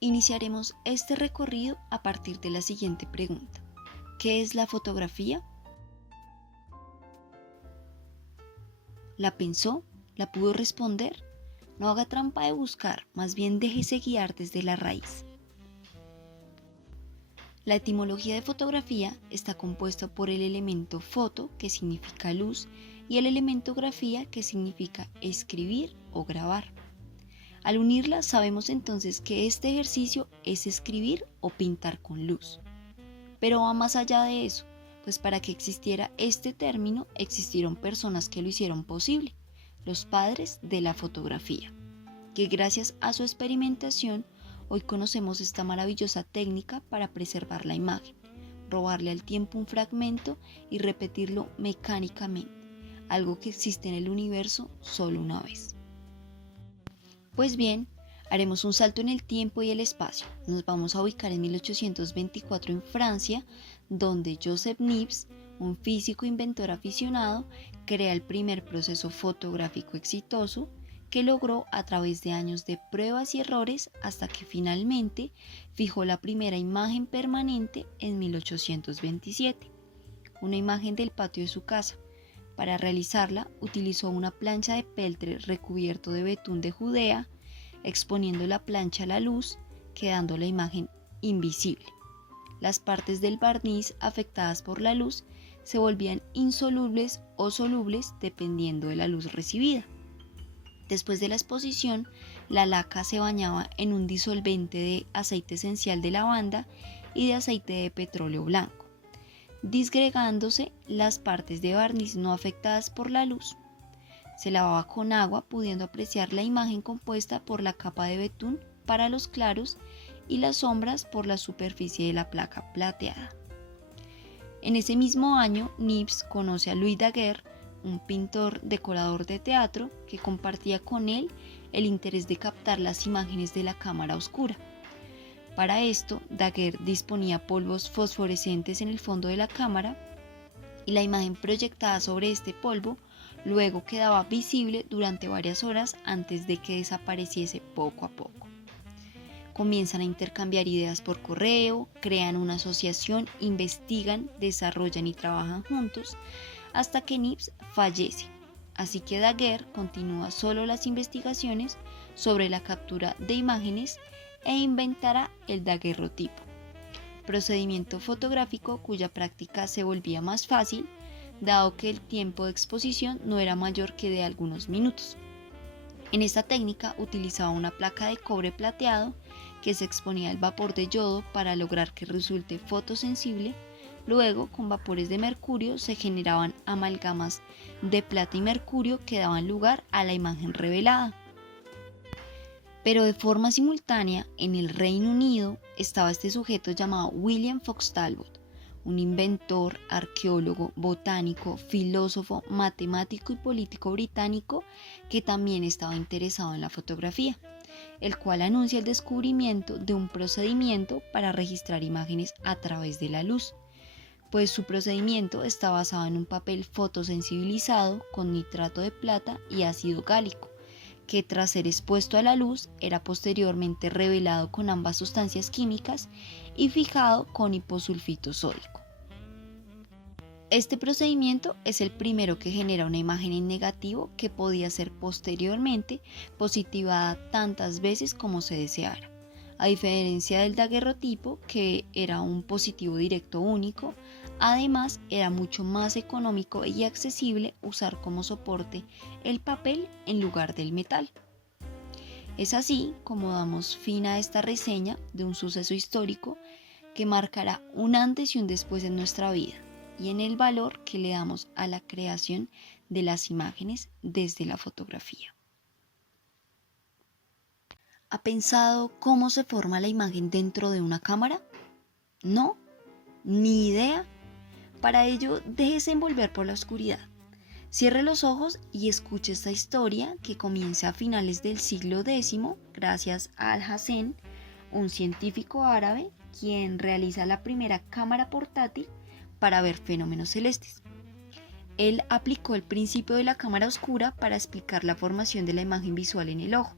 Iniciaremos este recorrido a partir de la siguiente pregunta. ¿Qué es la fotografía? ¿La pensó? ¿La pudo responder? No haga trampa de buscar, más bien déjese guiar desde la raíz. La etimología de fotografía está compuesta por el elemento foto, que significa luz, y el elemento grafía, que significa escribir o grabar. Al unirlas sabemos entonces que este ejercicio es escribir o pintar con luz. Pero va más allá de eso, pues para que existiera este término existieron personas que lo hicieron posible, los padres de la fotografía, que gracias a su experimentación hoy conocemos esta maravillosa técnica para preservar la imagen, robarle al tiempo un fragmento y repetirlo mecánicamente, algo que existe en el universo solo una vez. Pues bien, haremos un salto en el tiempo y el espacio. Nos vamos a ubicar en 1824 en Francia, donde Joseph Niepce, un físico inventor aficionado, crea el primer proceso fotográfico exitoso que logró a través de años de pruebas y errores hasta que finalmente fijó la primera imagen permanente en 1827, una imagen del patio de su casa. Para realizarla utilizó una plancha de peltre recubierto de betún de Judea, exponiendo la plancha a la luz, quedando la imagen invisible. Las partes del barniz afectadas por la luz se volvían insolubles o solubles dependiendo de la luz recibida. Después de la exposición, la laca se bañaba en un disolvente de aceite esencial de lavanda y de aceite de petróleo blanco, disgregándose las partes de barniz no afectadas por la luz. Se lavaba con agua, pudiendo apreciar la imagen compuesta por la capa de betún para los claros y las sombras por la superficie de la placa plateada. En ese mismo año, Niepce conoce a Louis Daguerre, un pintor decorador de teatro que compartía con él el interés de captar las imágenes de la cámara oscura. Para esto, Daguerre disponía polvos fosforescentes en el fondo de la cámara y la imagen proyectada sobre este polvo luego quedaba visible durante varias horas antes de que desapareciese poco a poco. Comienzan a intercambiar ideas por correo, crean una asociación, investigan, desarrollan y trabajan juntos hasta que Niepce fallece. Así que Daguerre continúa solo las investigaciones sobre la captura de imágenes e inventará el daguerrotipo, procedimiento fotográfico cuya práctica se volvía más fácil, dado que el tiempo de exposición no era mayor que de algunos minutos. En esta técnica utilizaba una placa de cobre plateado que se exponía al vapor de yodo para lograr que resulte fotosensible. Luego, con vapores de mercurio se generaban amalgamas de plata y mercurio que daban lugar a la imagen revelada. Pero de forma simultánea, en el Reino Unido estaba este sujeto llamado William Fox Talbot, un inventor, arqueólogo, botánico, filósofo, matemático y político británico que también estaba interesado en la fotografía, el cual anuncia el descubrimiento de un procedimiento para registrar imágenes a través de la luz, pues su procedimiento está basado en un papel fotosensibilizado con nitrato de plata y ácido gálico, que tras ser expuesto a la luz era posteriormente revelado con ambas sustancias químicas y fijado con hiposulfito sódico. Este procedimiento es el primero que genera una imagen en negativo que podía ser posteriormente positivada tantas veces como se deseara, a diferencia del daguerrotipo, que era un positivo directo único. Además, era mucho más económico y accesible usar como soporte el papel en lugar del metal. Es así como damos fin a esta reseña de un suceso histórico que marcará un antes y un después en nuestra vida y en el valor que le damos a la creación de las imágenes desde la fotografía. ¿Ha pensado cómo se forma la imagen dentro de una cámara? ¿No? ¿Ni idea? Para ello, déjese envolver por la oscuridad. Cierre los ojos y escuche esta historia que comienza a finales del siglo X gracias a Alhazen, un científico árabe quien realiza la primera cámara portátil para ver fenómenos celestes. Él aplicó el principio de la cámara oscura para explicar la formación de la imagen visual en el ojo.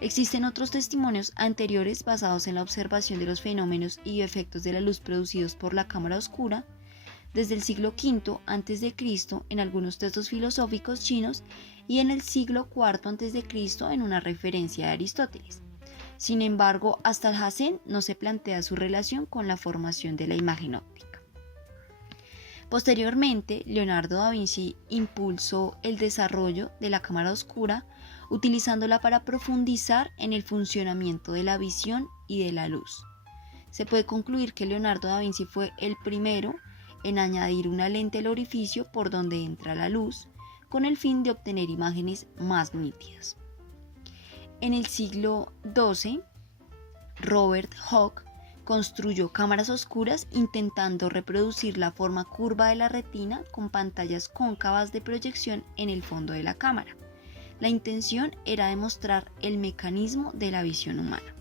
Existen otros testimonios anteriores basados en la observación de los fenómenos y efectos de la luz producidos por la cámara oscura desde el siglo V a.C. en algunos textos filosóficos chinos y en el siglo IV a.C. en una referencia de Aristóteles. Sin embargo, hasta Alhazen no se plantea su relación con la formación de la imagen óptica. Posteriormente, Leonardo da Vinci impulsó el desarrollo de la cámara oscura, utilizándola para profundizar en el funcionamiento de la visión y de la luz. Se puede concluir que Leonardo da Vinci fue el primero en añadir una lente al orificio por donde entra la luz, con el fin de obtener imágenes más nítidas. En el siglo XII, Robert Hooke construyó cámaras oscuras intentando reproducir la forma curva de la retina con pantallas cóncavas de proyección en el fondo de la cámara. La intención era demostrar el mecanismo de la visión humana.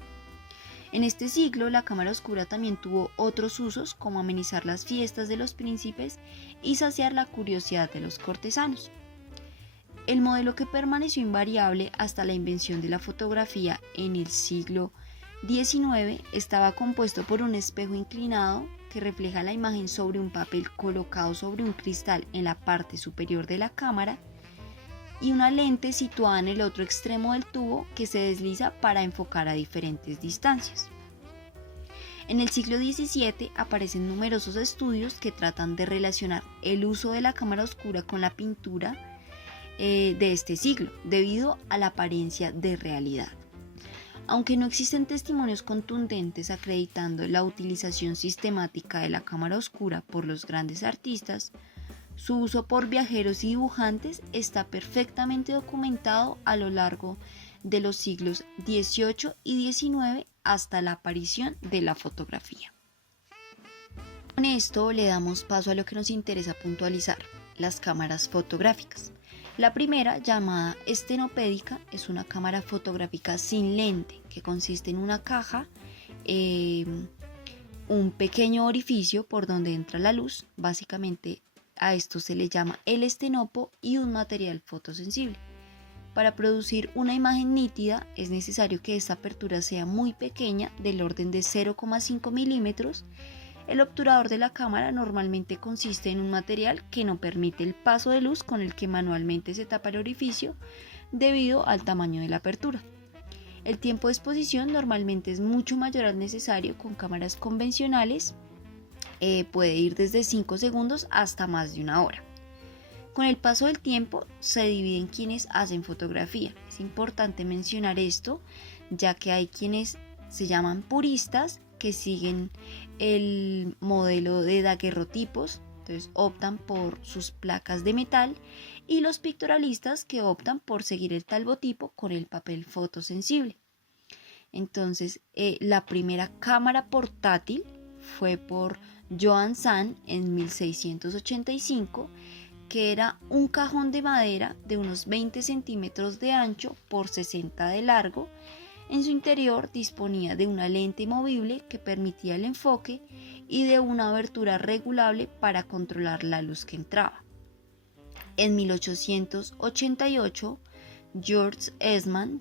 En este siglo, la cámara oscura también tuvo otros usos, como amenizar las fiestas de los príncipes y saciar la curiosidad de los cortesanos. El modelo que permaneció invariable hasta la invención de la fotografía en el siglo XIX estaba compuesto por un espejo inclinado que refleja la imagen sobre un papel colocado sobre un cristal en la parte superior de la cámara y una lente situada en el otro extremo del tubo que se desliza para enfocar a diferentes distancias. En el siglo XVII aparecen numerosos estudios que tratan de relacionar el uso de la cámara oscura con la pintura de este siglo, debido a la apariencia de realidad. Aunque no existen testimonios contundentes acreditando la utilización sistemática de la cámara oscura por los grandes artistas, su uso por viajeros y dibujantes está perfectamente documentado a lo largo de los siglos XVIII y XIX hasta la aparición de la fotografía. Con esto le damos paso a lo que nos interesa puntualizar, las cámaras fotográficas. La primera, llamada estenopédica, es una cámara fotográfica sin lente que consiste en una caja, un pequeño orificio por donde entra la luz, básicamente a esto se le llama el estenopo, y un material fotosensible. Para producir una imagen nítida es necesario que esta apertura sea muy pequeña, del orden de 0,5 milímetros. El obturador de la cámara normalmente consiste en un material que no permite el paso de luz con el que manualmente se tapa el orificio debido al tamaño de la apertura. El tiempo de exposición normalmente es mucho mayor al necesario con cámaras convencionales, puede ir desde 5 segundos hasta más de una hora. Con el paso del tiempo se dividen quienes hacen fotografía. Es importante mencionar esto, ya que hay quienes se llaman puristas que siguen el modelo de daguerrotipos, entonces optan por sus placas de metal, y los pictorialistas que optan por seguir el talbotipo con el papel fotosensible. Entonces, la primera cámara portátil fue por Johann Sand en 1685, que era un cajón de madera de unos 20 centímetros de ancho por 60 de largo. En su interior disponía de una lente movible que permitía el enfoque y de una abertura regulable para controlar la luz que entraba. En 1888, George Eastman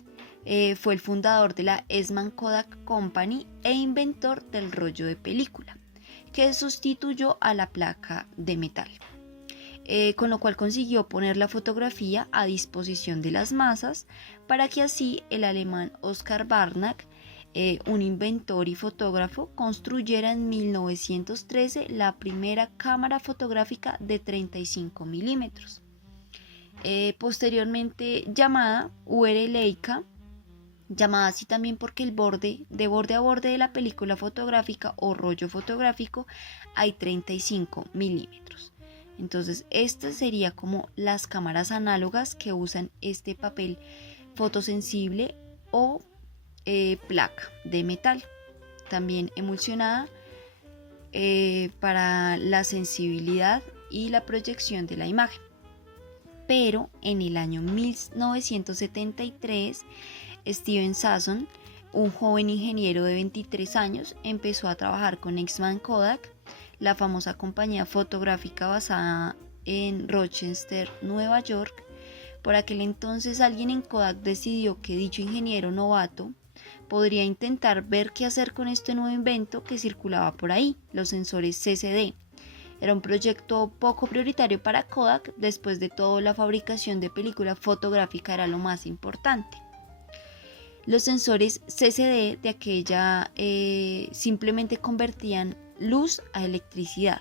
fue el fundador de la Eastman Kodak Company e inventor del rollo de película, que sustituyó a la placa de metal, con lo cual consiguió poner la fotografía a disposición de las masas para que así el alemán Oskar Barnack, un inventor y fotógrafo, construyera en 1913 la primera cámara fotográfica de 35 milímetros, posteriormente llamada UR Leica, llamada así también porque el borde a borde de la película fotográfica o rollo fotográfico hay 35 milímetros. Entonces, estas serían como las cámaras análogas que usan este papel fotosensible o placa de metal, también emulsionada, para la sensibilidad y la proyección de la imagen. Pero en el año 1973, Steven Sasson, un joven ingeniero de 23 años, empezó a trabajar con Eastman Kodak, la famosa compañía fotográfica basada en Rochester, Nueva York, Por aquel entonces alguien en Kodak decidió que dicho ingeniero novato podría intentar ver qué hacer con este nuevo invento que circulaba por ahí, los sensores CCD. Era un proyecto poco prioritario para Kodak, después de todo la fabricación de película fotográfica era lo más importante. Los sensores CCD de aquella simplemente convertían luz a electricidad.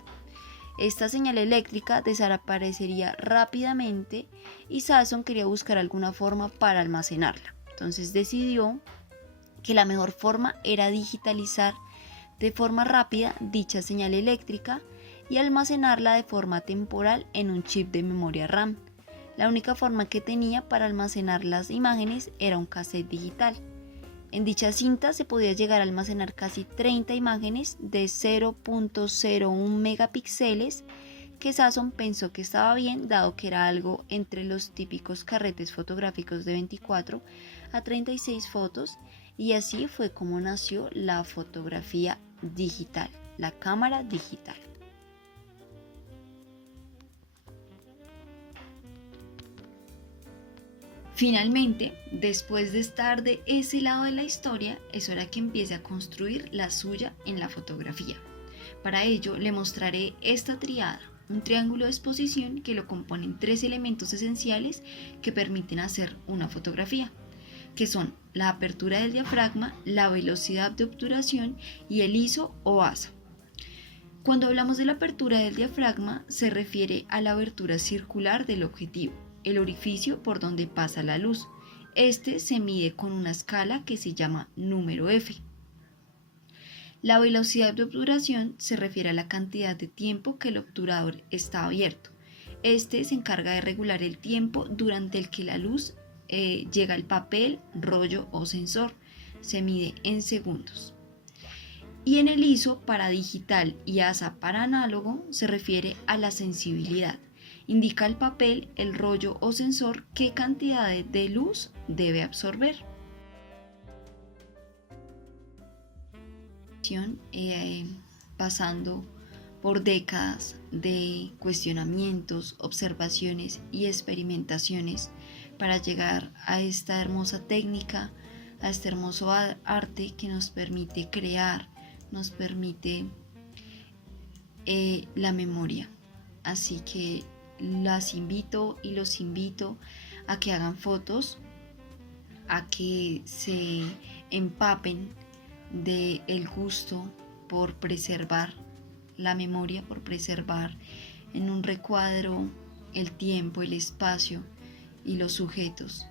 Esta señal eléctrica desaparecería rápidamente y Sasson quería buscar alguna forma para almacenarla. Entonces decidió que la mejor forma era digitalizar de forma rápida dicha señal eléctrica y almacenarla de forma temporal en un chip de memoria RAM. La única forma que tenía para almacenar las imágenes era un cassette digital. En dicha cinta se podía llegar a almacenar casi 30 imágenes de 0.01 megapíxeles, que Sasson pensó que estaba bien, dado que era algo entre los típicos carretes fotográficos de 24 a 36 fotos, y así fue como nació la fotografía digital, la cámara digital. Finalmente, después de estar de ese lado de la historia, es hora que empiece a construir la suya en la fotografía. Para ello, le mostraré esta triada, un triángulo de exposición que lo componen 3 elementos esenciales que permiten hacer una fotografía, que son la apertura del diafragma, la velocidad de obturación y el ISO o ASA. Cuando hablamos de la apertura del diafragma, se refiere a la abertura circular del objetivo, el orificio por donde pasa la luz. Este se mide con una escala que se llama número F. La velocidad de obturación se refiere a la cantidad de tiempo que el obturador está abierto. Este se encarga de regular el tiempo durante el que la luz llega al papel, rollo o sensor. Se mide en segundos. Y en el ISO para digital y ASA para análogo se refiere a la sensibilidad. Indica al papel, el rollo o sensor qué cantidad de luz debe absorber. Pasando por décadas de cuestionamientos, observaciones y experimentaciones para llegar a esta hermosa técnica, a este hermoso arte que nos permite crear, nos permite la memoria. Así que las invito y los invito a que hagan fotos, a que se empapen del gusto por preservar la memoria, por preservar en un recuadro el tiempo, el espacio y los sujetos